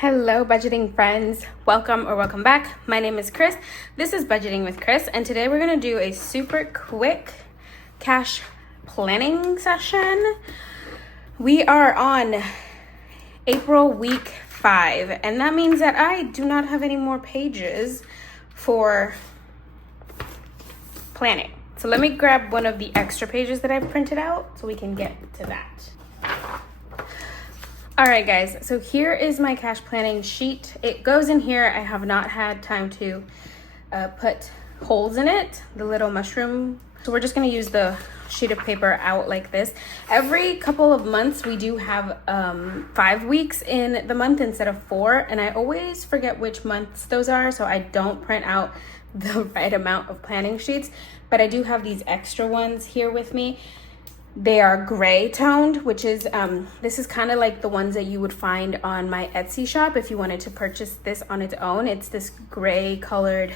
Hello budgeting friends, welcome back. My name is Chris. This is Budgeting with Chris, and today we're going to do a super quick cash planning session. We are on April week 5, and that means that I do not have any more pages for planning. So let me grab one of the extra pages that I printed out so we can get to that. All right, guys, so here is my cash planning sheet. It goes in here. I have not had time to put holes in it, the little mushroom. So we're just gonna use the sheet of paper out like this. Every couple of months, we do have 5 weeks in the month instead of 4, and I always forget which months those are, so I don't print out the right amount of planning sheets, but I do have these extra ones here with me. They are gray toned, which is, this is kind of like the ones that you would find on my Etsy shop if you wanted to purchase this on its own. It's this gray colored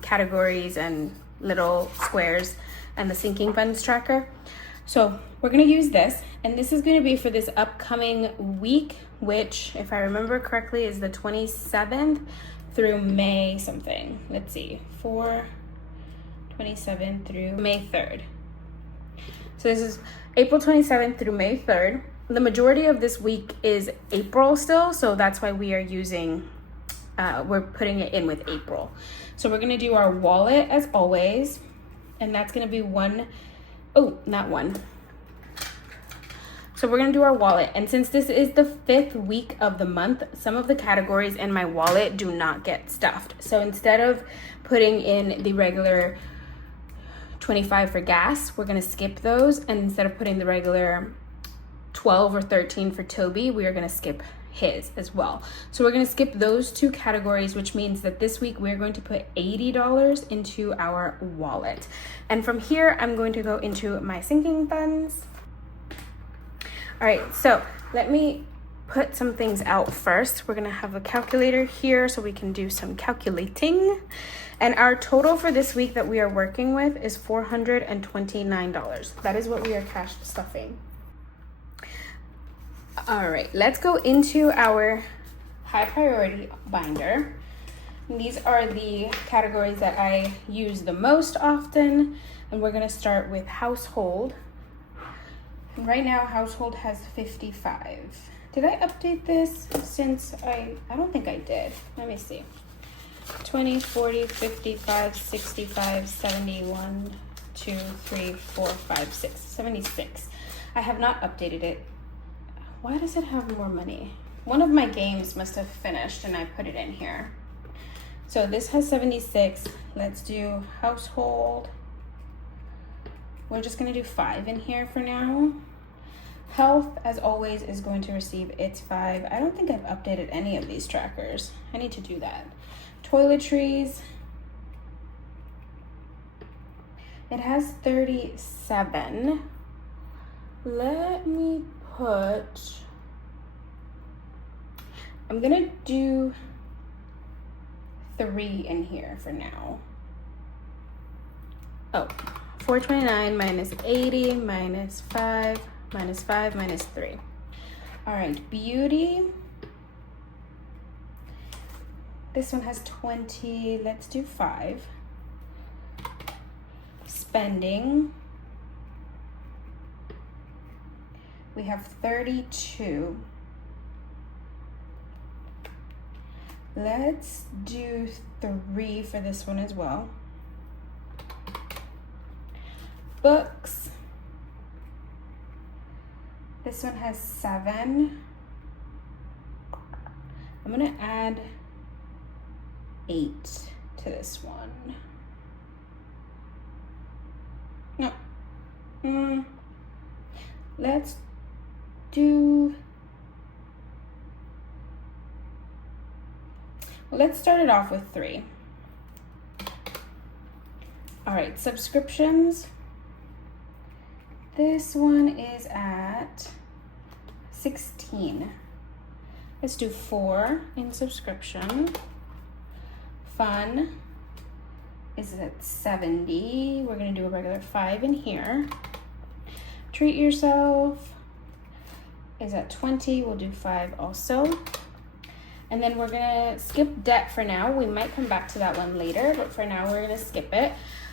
categories and little squares and the sinking funds tracker. So we're gonna use this, and this is gonna be for this upcoming week, which, if I remember correctly, is the 27th through May something. Let's see, 4/27 through May 3rd. So this is April 27th through May 3rd. The majority of this week is April still, so that's why we are using, we're putting it in with April. So we're gonna do our wallet as always, and that's gonna be not one. So we're gonna do our wallet, and since this is the 5th week of the month, some of the categories in my wallet do not get stuffed. So instead of putting in the regular 25 for gas, we're gonna skip those, and instead of putting the regular 12 or 13 for Toby, we are gonna skip his as well. So we're gonna skip those 2 categories, which means that this week we're going to put $80 into our wallet. And from here, I'm going to go into my sinking funds. All right, so let me put some things out first. We're gonna have a calculator here so we can do some calculating. And our total for this week that we are working with is $429. That is what we are cash stuffing. All right, let's go into our high priority binder. And these are the categories that I use the most often. And we're gonna start with household. And right now, household has 55. Did I update this since I don't think I did. Let me see. 20, 40, 55, 65, 71, 2, 3, 4, 5, 6, 76. I have not updated it. Why does it have more money? One of my games must have finished and I put it in here. So this has 76. Let's do household. We're just gonna do 5 in here for now. Health, as always, is going to receive its 5. I don't think I've updated any of these trackers. I need to do that. Toiletries, it has 37. Let me I'm gonna do 3 in here for now. 429 minus 80 minus 5 minus 5 minus 3. All right, beauty. This one has 20, let's do 5. Spending, we have 32. Let's do 3 for this one as well. Books, this one has 7. I'm gonna add 8 to this one. No. Let's start it off with 3. All right, subscriptions. This one is at 16. Let's do 4 in subscription. Fun is at 70. We're gonna do a regular 5 in here. Treat yourself is at 20. We'll do 5 also. And then we're gonna skip debt for now. We might come back to that one later, but for now we're gonna skip it.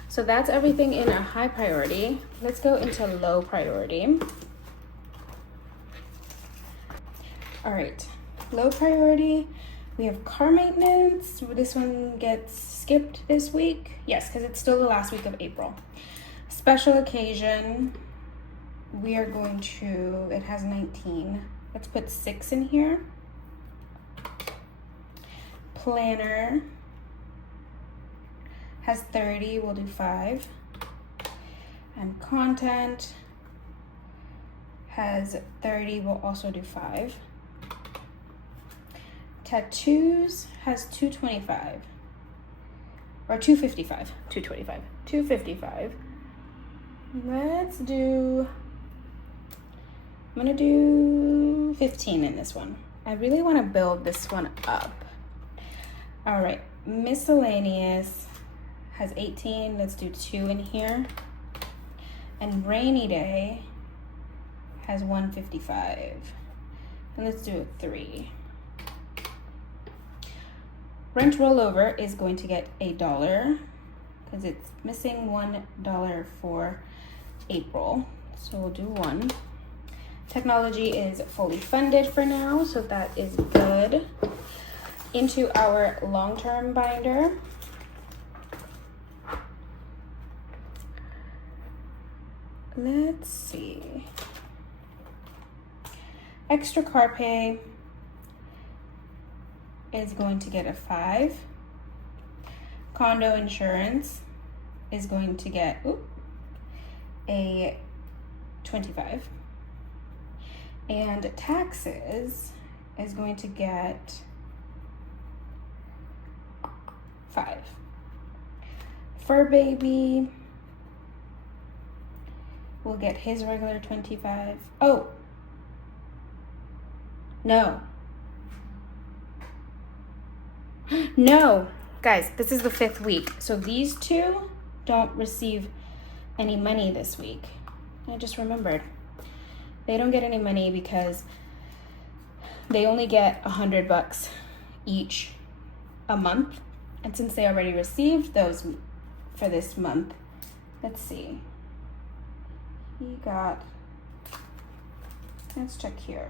So that's everything in a high priority. Let's go into low priority. All right, low priority, we have car maintenance. This one gets skipped this week. Yes, because it's still the last week of April. Special occasion, we are going to, it has 19. Let's put 6 in here. Planner has 30, we'll do 5. And content has 30, we'll also do 5. Tattoos has 225 or 255. 255. Let's do, I'm gonna do 15 in this one. I really want to build this one up. All right, miscellaneous has 18. Let's do 2 in here. And rainy day has 155. And let's do a 3. Rent rollover is going to get $1 because it's missing $1 for April. So we'll do 1. Technology is fully funded for now, so that is good. Into our long-term binder. Let's see. Extra car pay is going to get a 5. Condo insurance is going to get a 25. And taxes is going to get 5. Fur baby will get his regular 25. Oh, no. No, guys, this is the 5th week. So these two don't receive any money this week. I just remembered. They don't get any money because they only get $100 each a month. And since they already received those for this month, let's see. He got, let's check here.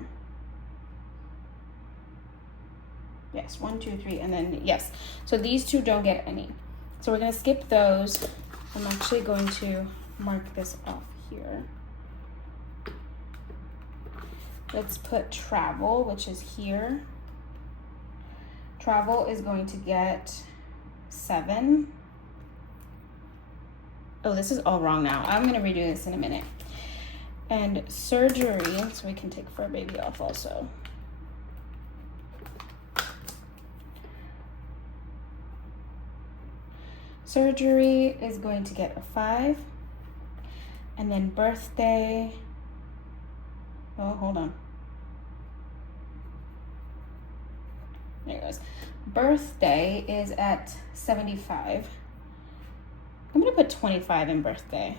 Yes, 1, 2, 3, and then yes. So these two don't get any. So we're gonna skip those. I'm actually going to mark this off here. Let's put travel, which is here. Travel is going to get 7. Oh, this is all wrong now. I'm gonna redo this in a minute. And surgery, so we can take fur baby off also. Surgery is going to get a 5. And then birthday, oh, hold on. There it goes. Birthday is at 75. I'm gonna put 25 in birthday.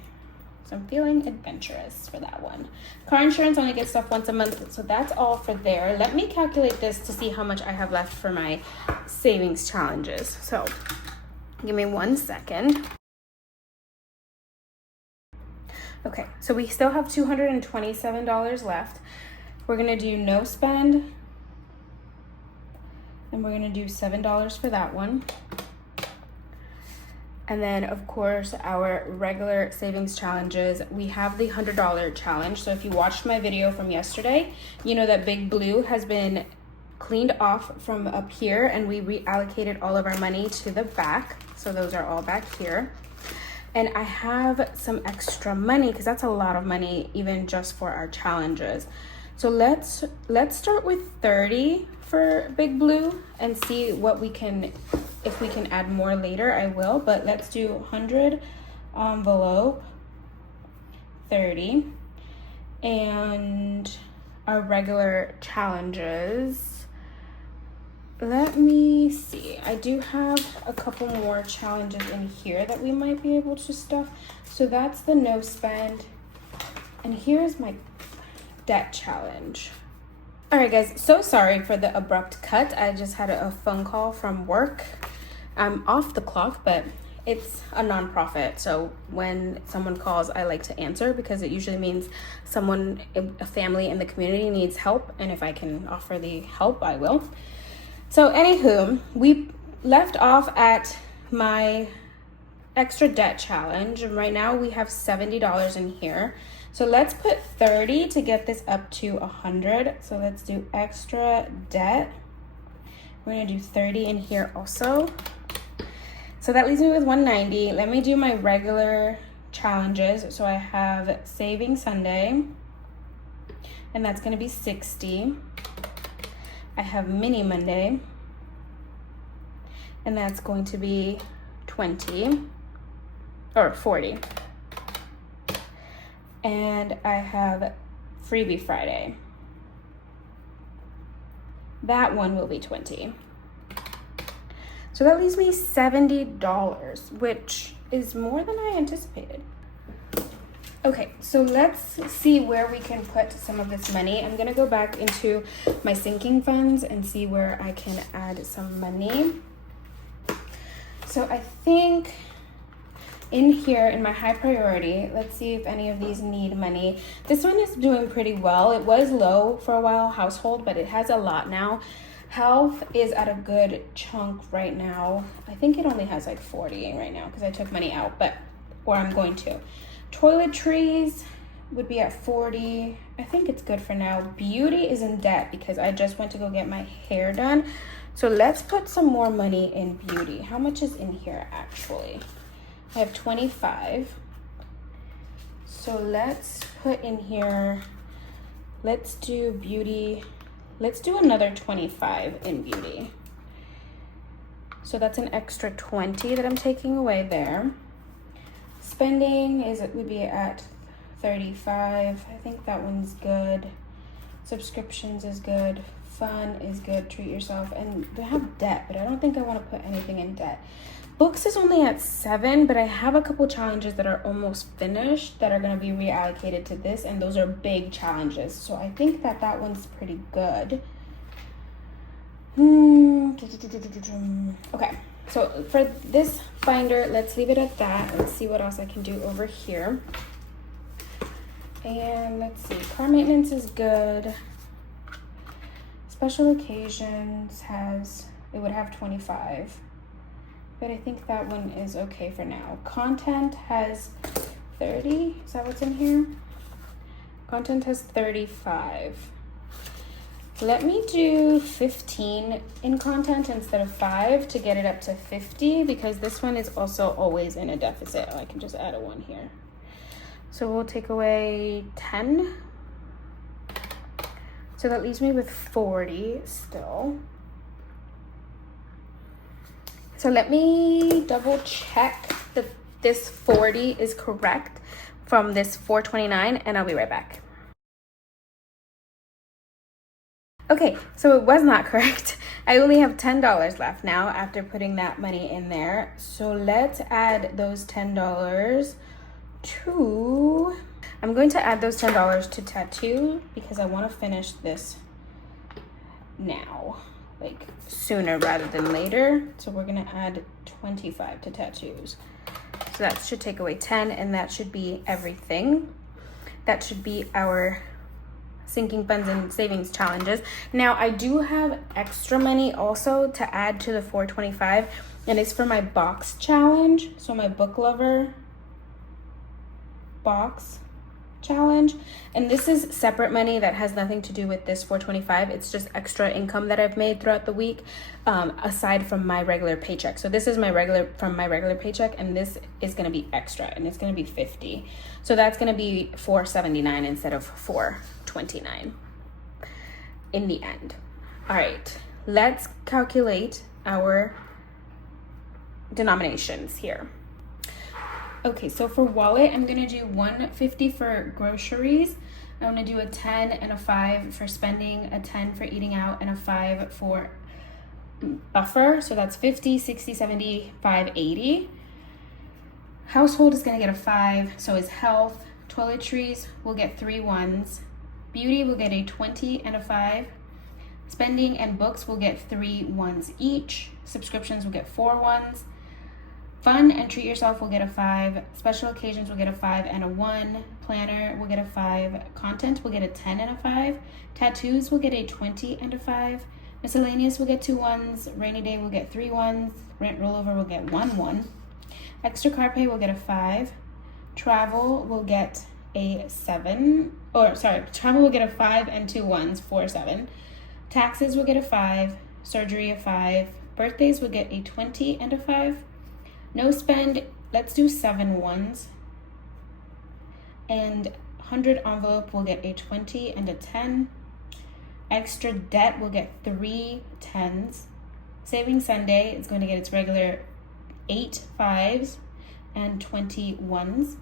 So I'm feeling adventurous for that one. Car insurance only gets stuff once a month, so that's all for there. Let me calculate this to see how much I have left for my savings challenges. So give me 1 second. Okay, so we still have $227 left. We're gonna do no spend, and we're gonna do $7 for that one. And then of course our regular savings challenges, we have the $100 challenge. So if you watched my video from yesterday, you know that Big Blue has been cleaned off from up here and we reallocated all of our money to the back. So those are all back here. And I have some extra money because that's a lot of money even just for our challenges. So let's start with 30 for Big Blue and see what we can, if we can add more later, I will, but let's do 100 envelope, 30, and our regular challenges. Let me see, I do have a couple more challenges in here that we might be able to stuff. So that's the no spend, and here's my debt challenge. All right, guys, so sorry for the abrupt cut. I just had a phone call from work. I'm off the clock, but it's a nonprofit, so when someone calls, I like to answer because it usually means someone, a family in the community needs help, and if I can offer the help, I will. So anywho, we left off at my extra debt challenge, and right now we have $70 in here. So let's put 30 to get this up to 100. So let's do extra debt. We're gonna do 30 in here also. So that leaves me with 190. Let me do my regular challenges. So I have Saving Sunday, and that's gonna be 60. I have Mini Monday, and that's going to be 20 or 40. And I have Freebie Friday. That one will be 20. So that leaves me $70, which is more than I anticipated. Okay, so let's see where we can put some of this money. I'm gonna go back into my sinking funds and see where I can add some money. So I think in here in my high priority, let's see if any of these need money. This one is doing pretty well. It was low for a while, household, but it has a lot now. Health is at a good chunk right now. I think it only has like 40 right now because I took money out, or I'm going to. Toiletries would be at 40. I think it's good for now. Beauty is in debt because I just went to go get my hair done. So let's put some more money in beauty. How much is in here actually? I have 25. So let's put in here, let's do beauty. Let's do another 25 in beauty. So that's an extra 20 that I'm taking away there. Spending would be at 35. I think that one's good. Subscriptions is good. Fun is good. Treat yourself. And they have debt, but I don't think I want to put anything in debt. Books is only at 7, but I have a couple challenges that are almost finished that are going to be reallocated to this, and those are big challenges. So I think that one's pretty good. Okay, so for this binder, let's leave it at that. Let's see what else I can do over here. And let's see, car maintenance is good. Special occasions it would have 25. But I think that one is okay for now. Content has 30. Is that what's in here? Content has 35. Let me do 15 in content instead of 5 to get it up to 50 because this one is also always in a deficit. I can just add a 1 here. So we'll take away 10. So that leaves me with 40 still. So let me double check that this 40 is correct from this 429 and I'll be right back. Okay, so it was not correct. I only have $10 left now after putting that money in there. So let's add those $10 to, I'm going to add those $10 to tattoo because I want to finish this now. Like sooner rather than later. So we're gonna add 25 to tattoos. So that should take away 10 and that should be everything. That should be our sinking funds and savings challenges. Now I do have extra money also to add to the 425 and it's for my box challenge. So my book lover box challenge, and this is separate money that has nothing to do with this 425. It's just extra income that I've made throughout the week, aside from my regular paycheck. So this is my regular paycheck, and this is going to be extra, and it's going to be 50. So that's going to be 479 instead of 429 in the end. All right, let's calculate our denominations here. Okay, so for wallet, I'm gonna do $150 for groceries. I'm gonna do a 10 and a 5 for spending, a 10 for eating out, and a 5 for buffer. So that's 50, 60, 70, 5, 80. Household is gonna get a 5, so is health. Toiletries will get 3 1s. Beauty will get a 20 and a 5. Spending and books will get 3 ones each. Subscriptions will get 4 ones. Fun and treat yourself will get a 5. Special occasions will get a 5 and a 1. Planner will get a 5. Content will get a 10 and a 5. Tattoos will get a 20 and a 5. Miscellaneous will get 2 ones. Rainy day will get 3 ones. Rent rollover will get 1 1. Extra car pay will get a 5. Travel will get a 7. Travel will get a 5 and 2 ones, 4 7. Taxes will get a 5. Surgery a 5. Birthdays will get a 20 and a 5. No spend, let's do 7 ones. And 100 envelope will get a 20 and a 10. Extra debt will get 3 10s. Saving Sunday is going to get its regular 8 5s and 20 ones.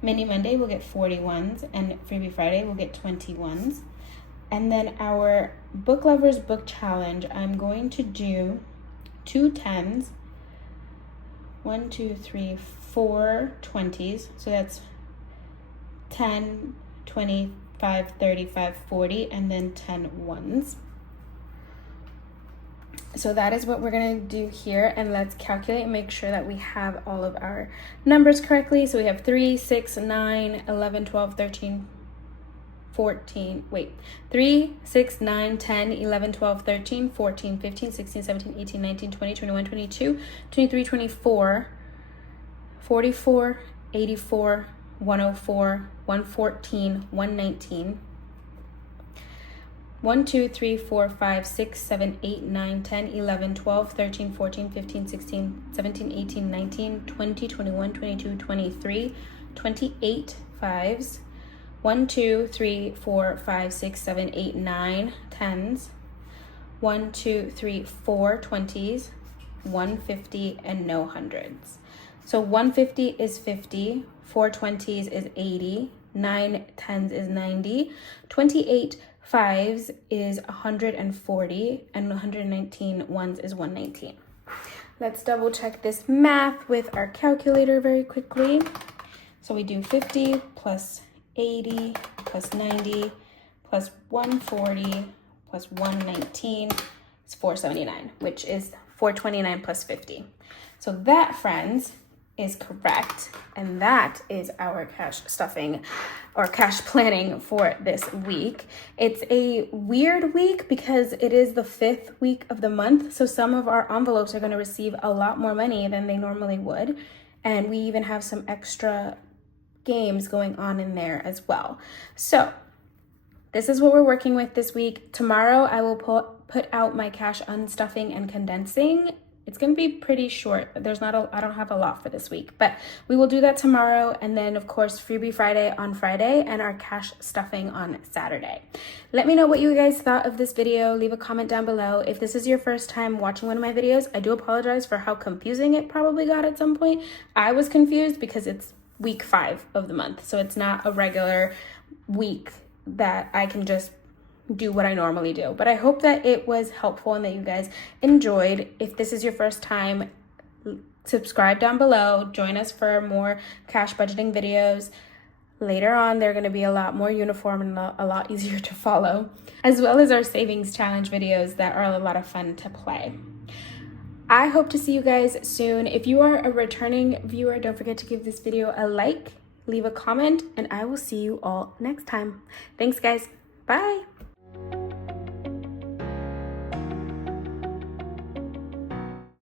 Mini Monday will get 40 ones, and Freebie Friday will get 20 ones. And then our Book Lovers Book Challenge, I'm going to do 2 10s, 1, 2, 3, 4 20s. So that's 10, 25, 35, 40, and then 10 ones. So that is what we're going to do here, and let's calculate and make sure that we have all of our numbers correctly. So we have 3, 6, 9, 11, 12, 13, 14, 3, 6, 9, 10, 11, 12, 13, 14, 15, 16, 17, 18, 19, 20, 21, 22, 23, 24, 44, 84, 104, 114, 119, 1, 2, 3, 4, 5, 6, 7, 8, 9, 10, 11, 12, 13, 14, 15, 16, 17, 18, 19, 20, 21, 22, 23, 28 5s, 1, 2, 3, 4, 5, 6, 7, 8, 9 10s, 1, 2, 3, 4 20s, 150, and no hundreds. So 150 is 50, 4 20s is 80, 9 10s is 90, 28 5s is 140, and 119 ones is 119. Let's double check this math with our calculator very quickly. So we do 50 plus 80 plus 90 plus 140 plus 119 is 479, which is 429 plus 50. So that, friends, is correct, and that is our cash stuffing or cash planning for this week. It's a weird week because it is the 5th week of the month, so some of our envelopes are going to receive a lot more money than they normally would, and we even have some extra games going on in there as well. So this is what we're working with this week. Tomorrow I will put out my cash unstuffing and condensing. It's going to be pretty short. I don't have a lot for this week, but we will do that tomorrow. And then of course, Freebie Friday on Friday and our cash stuffing on Saturday. Let me know what you guys thought of this video. Leave a comment down below. If this is your first time watching one of my videos, I do apologize for how confusing it probably got at some point. I was confused because it's week 5 of the month. So it's not a regular week that I can just do what I normally do. But I hope that it was helpful and that you guys enjoyed. If this is your first time, subscribe down below. Join us for more cash budgeting videos. Later on, they're going to be a lot more uniform and a lot easier to follow, as well as our savings challenge videos that are a lot of fun to play. I hope to see you guys soon. If you are a returning viewer, don't forget to give this video a like, leave a comment, and I will see you all next time. Thanks, guys. Bye.